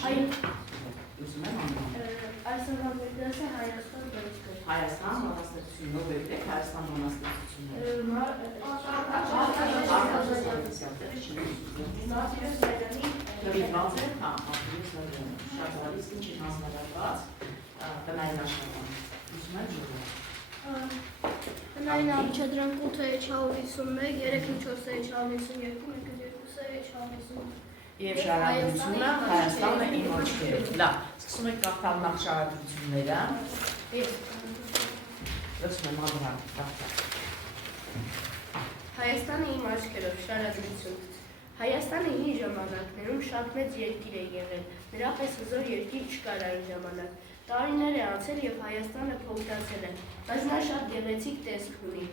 Ուզում եմ անում։ Այսօրվա վերդասը Հայաստան վերջկը։ Հայաստան μονաստեղծություն, ով եք Հայաստան μονաստեղծությունը։ Գրիված է, հա, շատ հարից ինչ է հանձնարարված տնային աշխատանք։ Ուզում եմ ժողով։ Տնային առաջադրանք 8.651, 3.4.652, 1.2.650 Եվ շարադրությունը Հայաստանը իմ աչքերով։ Լավ, սկսում եք կարդալ նախ շարադրությունները։ Լսում եմ անդրան, կարդալ։ Հայաստանը իմ աչքերով շարադրություն։ Հայաստանը հին ժամանակներում շատ մեծ երկիր է եղել, նրա պես հզոր երկիր չկար այն ժամանակ։ Տարիներ է անցել և Հայաստանը փոքրացել է, բայց նա շատ գեղեցիկ տեսք ունի։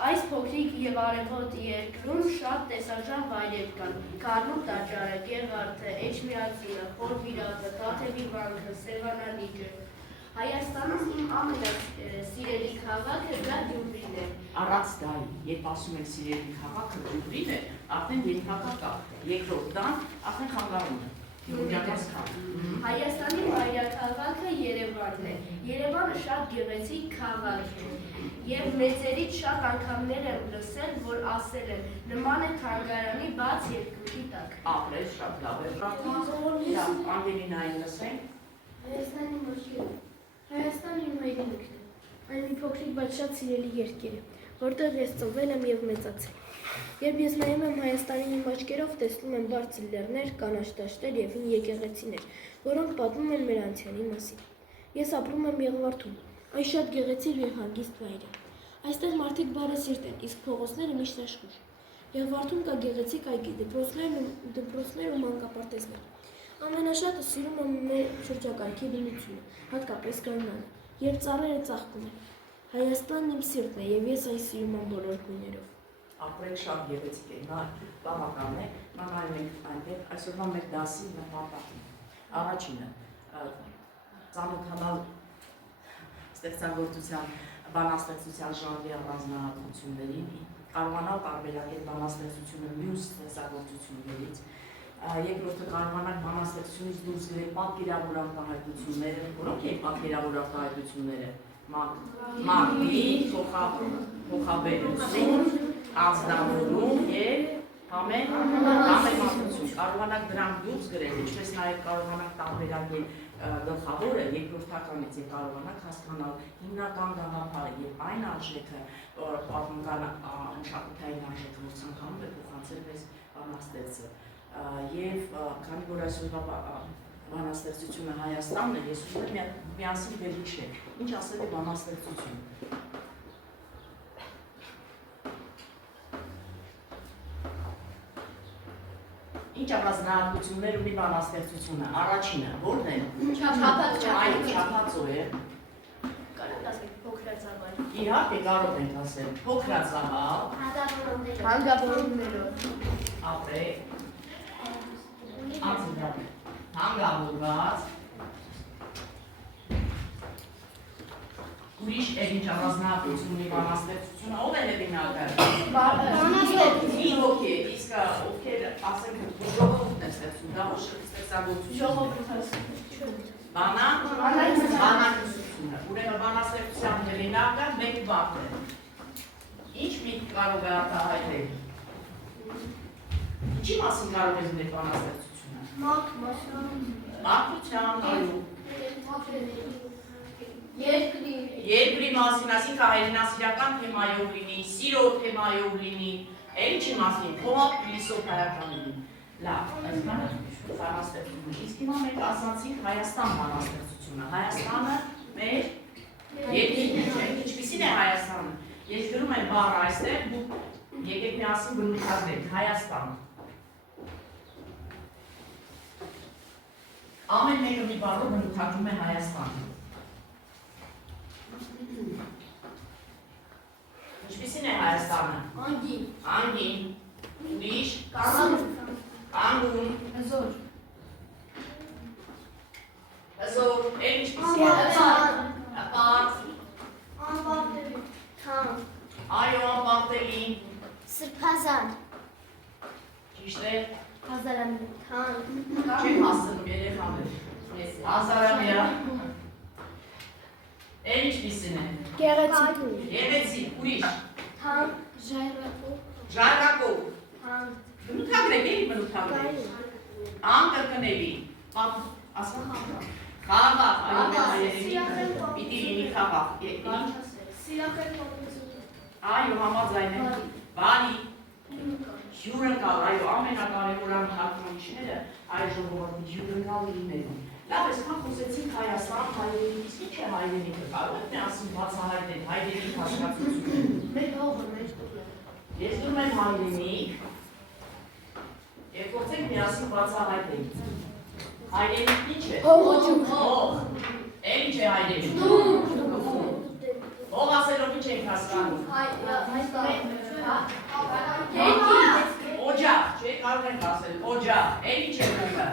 Այս փոքրիկ և արևոտ երկրում շատ տեսարժան վայրեր կան՝ Գառնու տաճարը, Գեղարդը, Էջմիածինը, Խորվիրատը, Տաթևի վանքը, Սևանալիճը։ Հայաստանում իմ ամենասիրելի քաղաքը դա Գյումրին է։ Առանց դայի, երբ ասում եք սիրելի քաղաքը Գյումրին է, արդեն ենթակա կա, երկրորդ տան արդեն խանգարում է։ Հայաստանի մայրաքաղաքը Երևանն է։ Երևանը շատ գեղեցիկ քաղաք է և մեծերից շատ անգամներ եմ լսել, որ ասել են նման է թանգարանի բաց երկնքի տակ։ Ապրես շատ լավ է։ Անդելինային լսենք։ Հայաստանի մոչկերը։ Հայաստանը իմ հայրենիքն է։ Այն մի փոքրիկ, բայց շատ սիրելի երկիր է, որտեղ ես ծնվել եմ և մեծացել։ Երբ ես նայում եմ Հայաստանի իմ աչքերով, տեսնում եմ բարձր լեռներ, կանաչ դաշտեր և հին եկեղեցիներ, որոնք պատմում են մեր անցյալի մասին։ Ես ապրում եմ Եղվարդում, այն շատ գեղեցիկ և հանգիստ վայր է։ Այստեղ մարդիկ բարեսիրտ են, իսկ փողոցները միշտ աշխույժ։ Եղվարդում կա գեղեցիկ այգի, դպրոցներ ու մանկապարտեզներ։ Ամենաշատը սիրում եմ մեր շրջակայքի բնությունը, հատկապես գարնանը, երբ ծառերը ծաղկում են։ Հայաստանն իմ սիրտն է և ես այն սիրում եմ բոլոր գույներով։ Ապրեք շատ գեղեցիկ է, նա բավական է, նայում ենք այնտեղ, այսօրվա մեր դասի նպատակն է։ Առաջինը, ծանոթանալ ստեղծագործության, բանաստեղծության ժանրի առանձնահատկություններին, կարողանալ տարբերակել բանաստեղծությունը մյուս ստեղծագործություններից, երկրորդը կարողանալ բանաստեղծությունից դուրս գրել պատկերավորարտահայտությունները, որոնք են պատկերավորարտահայտությունները, մարտի, փոխաբերություն, ազնավորում և համեմատություն, կարողանանք դրանք դուրս գրել, ինչպես նաև կարողանանք տարբերակել գլխավորը երկրորդականից և կարողանանք հասկանալ հիմնական գաղափարը և այն արժեքը, պատմական մշակութային արժեքը, որ ցանկանում է փոխանցել մեզ բանաստեղծը։ Եվ քանի որ այսօրվա բանաստեղծությունը Հայաստանն է, ես ուզում եմ միասին վերհիշել, ինչ ասել է բանաստեղծությունը։ Ինչ առանձնահատկություններ ունի բանաստեղծությունը։ Առաջինը, որն է։ Չափածո է։ Կարող ասենք փոքրածավալ։ Իհարկե կարող ենք ասել փոքրածավալ, հանգավորումներով, ապրեք, հանգավորված, ուրիշ ինչ առանձնահատկություն ունի բանաստեղծությունը, ով է հեղինակը։ Մի հոգի է, իսկ ովքեր ասենք ժողովուրդն է ստեղծում, դա ոչ ստեղծագործություն։ Բանաստեղծությունը, ուրեմն բանաստեղծության հեղինակը մեկ բառ է։ Ինչ միտք կարող է արտահայտել։ Ինչի մասին կարող է լինել բանաստեղծությունը։ Մարդկության, այո։ Երկրի մասին, այսինքն հայրենասիրական թեմայով լինի, սիրո թեմայով լինի, ինչի մասին, փիլիսոփայական լինի։ Լավ, այսքանը բանաստեղծությունը։ Իսկ հիմա մենք ասացինք Հայաստան բանաստեղծությունը։ Հայաստանը մեր երկիրն է, ինչպիսին է Հայաստանը։ Ես գրում եմ բառը այստեղ, դուք եկեք միասին բնութագրեք Հայաստան։ Ամեն մեկը մի բառով բնութագրում է Հայաստանը։ Ինչպիսին է Հայաստանը։ Անգին, ուրիշ, կանգուն, հզոր, էլ ինչպիսին է հպարտ, այո, անպարտելի, Սրբազան, ճիշտ է, հազարամյակ, չեմ հասցնում երեխաներ, Ազարամիա։ Էլ ինչպիսին է։ Գեղեցիկ։ Գեղեցիկ, ուրիշ։ Թանկ, ժայռակով։ Ժայռակով։ Թանկ։ Բնութագրեք, էլի բնութագրեք։ Անկրկնելի։ Ասա։ Խաղաղ, այո, պիտի լինի խաղաղ։ Սիրակեր փոխություն։ Այո, համաձայն եմ։ Բանի։ Հյուրընկալ, այո, ամենակարևորան հատկանիշները այ ժողովրդի հյուրընկալ լինելն։ Լավ, այսքան խոսեցինք Հայաստան, հայրենիքից, ինչ է հայրենիքը, կարող եք միասին բացահայտել հայրենիք հասկացությունը։ Մեր հողը, մեր տունը։ Ես դուրում եմ հայրենիք, և գործենք միասին բացահայտել։ Հայրենիքն ինչ է։ Հող։ Էլ ինչ է հայրենիք։ Հող ասելով ինչ ենք հասկանում։ Օջախ, չէ, կարող ենք ասել, օջախ, էլ ինչ է հողը։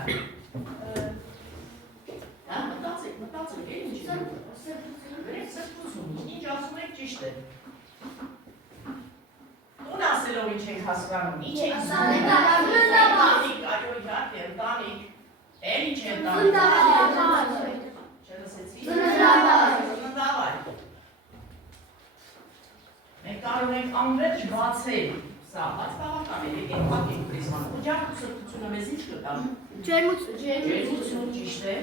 Մտածեք, էլ ինչ է հողը։ Գրեք սրբություն, ինչ ասում եք ճիշտ է։ Տուն ասելով ինչ ենք հասկանում, ինչ ենք զուգում։ Ընտանիք, այո, իհարկե, ընտանիք, էլ ինչ է ընտանիք։ Չլսեցի։ Ծննդավայր։ Մենք կարող ենք անվերջ բացել, սա, բայց բավական է, եկեք փակենք պրիզման, օջախ ու սրբությունը մեզ ինչ կտա։ Ջերմություն, ճիշտ է։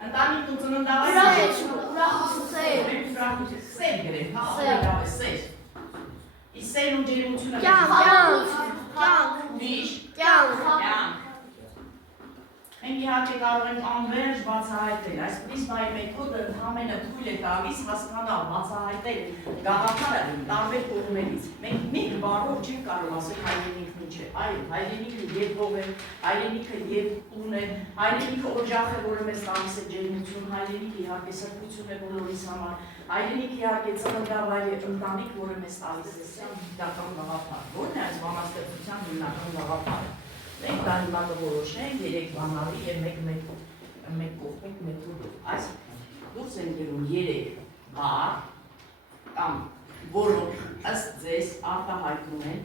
Ընտանիքն ու ծննդավայրը ուրախություն, սեր գրենք, հա, ավելի է սեր։ Իսկ սերն ու ջերմությունը ուրիշ, կյանք։ Մենք իհարկե կարող ենք անվերջ բացահայտել, այս պրիզմայի մեթոդը ընդհանրապես թույլ է տալիս հասկանալ, բացահայտել գաղափարը տարբեր կողմերից։ Մենք մեկ բառով չենք կարող ասել հայրենիքն ինչ է, այլ հայրենիքը եւ հող է, հայրենիքը եւ տուն է, հայրենիքը օջախ է, որը մեզ տալիս է ջերմություն, հայրենիքը իհարկե սրբություն է բոլորիս համար, հայրենիքը իհարկե ծննդավայր է, ընտանիք, որը մեզ տալիս է սյան գիտական գաղափար, որն է այս բանաստեղծության հիմնական գաղափարը։ Մենք դա հիմա կորոշենք 3 բանալի եւ մեկ կողմիկ մեթոդով։ Այսինքն դուրս են գերում 3 բառ կամ որոնք ըստ ձեզ արտահայտում են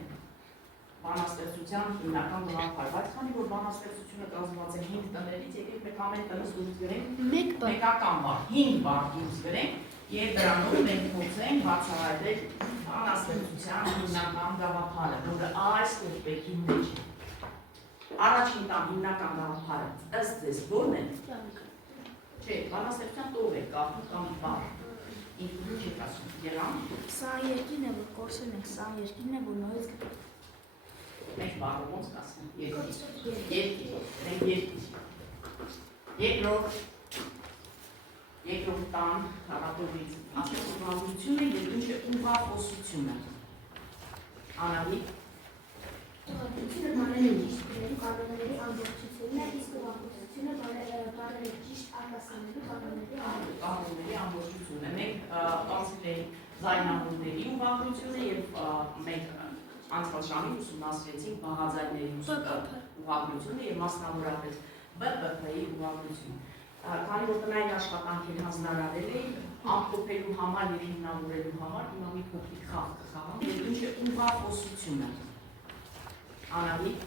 բանաստեղծության հիմնական գաղափարը, բայց քանի որ բանաստեղծությունը կազմված է 5 տներից, եկեք մենք ամեն տնից դուրս գրենք մեկական բառ, 5 բառ դուրս գրենք եւ դրանով մենք փորձենք բացահայտել բանաստեղծության հիմնական գաղափարը, որը այս կողմի մեջ է։ Առաջին տան հիմնական գաղափարը ըստ ձեզ ո՞րն է։ Չէ, բանաստեղծության տող է կապում կամ բառ։ Ինչ եք ասում, Գերան։ Սա երկին է, որ կորսել ենք, սա երկին է, որ նորից գտել։ Մենք բառը ոնց կասենք, երկիր, մենք երկիր։ Երկրորդ տան հարատովից ասենք ուղղությունը և ինչ է ուղղախոսությունը։ Անահիտ։ Ուղղությունը բառերի ճիշտ գրելու կանոնների ամբողջությունն է, իսկ ուղղախոսությունը բառերի ճիշտ արտասանելու կանոնների ամբողջությունն է։ Մենք կանցել ենք ձայնահունների ուղղագրությունը և մենք անցած ժամին ուսումնասիրեցինք բաղաձայնների ուղղագրությունը և մասնավորապես ԲՊՓ-ի ուղղագրություն։ Քանի որ տնային աշխատանքեր հանձնարարել էին, ամփոփելու համար և հիմնավորելու համար հիմա մի փոքրիկ խաղ կխաղանք, և ինչ է ուղղախոսությունը։ Անահիտ։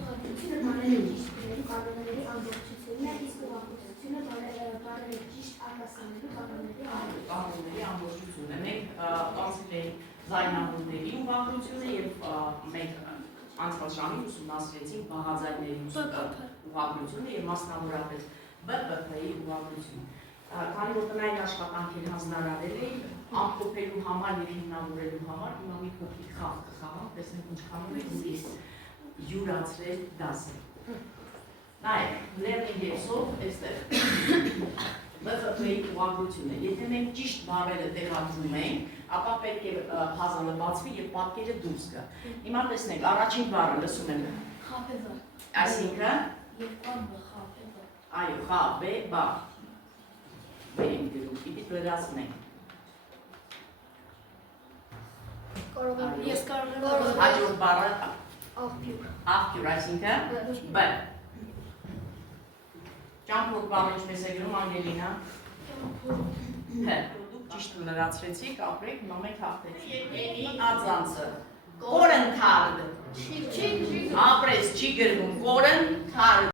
Ուղղությունը բառերի ճիշտ գրելու կանոնների ամբողջությունն է, իսկ ուղղախոսությունը բառերի ճիշտ արտասանելու կանոնների ամբողջությունն է։ Մենք կանցել ենք ձայնահունների ուղղագրությունը և մենք անցած ժամին ուսումնասիրեցինք բաղաձայնների ուղղագրությունը և մասնավորապես ԲՊՓ-ի ուղղագրություն։ Քանի որ տնային աշխատանքեր հանձնարարել էին, ամփոփելու համար և հիմնավորելու համար հիմա մի փոքրիկ խաղ կխաղանք, տեսնենք ինչքանով է յուրացրել դասը։ Նայեք, learning games-ով այստեղ ԲՊՓ-ի ուղղագրությունը։ Եթե մենք ճիշտ բառերը տեղադրում ենք, ապա պետք է փազլը բացվի և պատկերը դուրս գա։ Հիմա տեսնենք, առաջին բառը լսում ենք։ Խաբեբա։ Այսինքն։ Երկրորդ բառը խաբեբա։ Այո, խաբեբա։ Բերենք գրում, պիտի վերացնենք։ Ես կարող եմ հաջորդ բառը աղբյուր։ աղբյուր, այսինքն բ։ Ճամփորդ բառը ինչպես է գրում Անգելինա։ Հ։ Դուք ճիշտ լրացրեցիք, ապրեք, հիմա մենք հաղթեցինք։ Եկենի ածանցը։ Կորընթարդ։ Ապրես չի գրվում, կորընթարդ։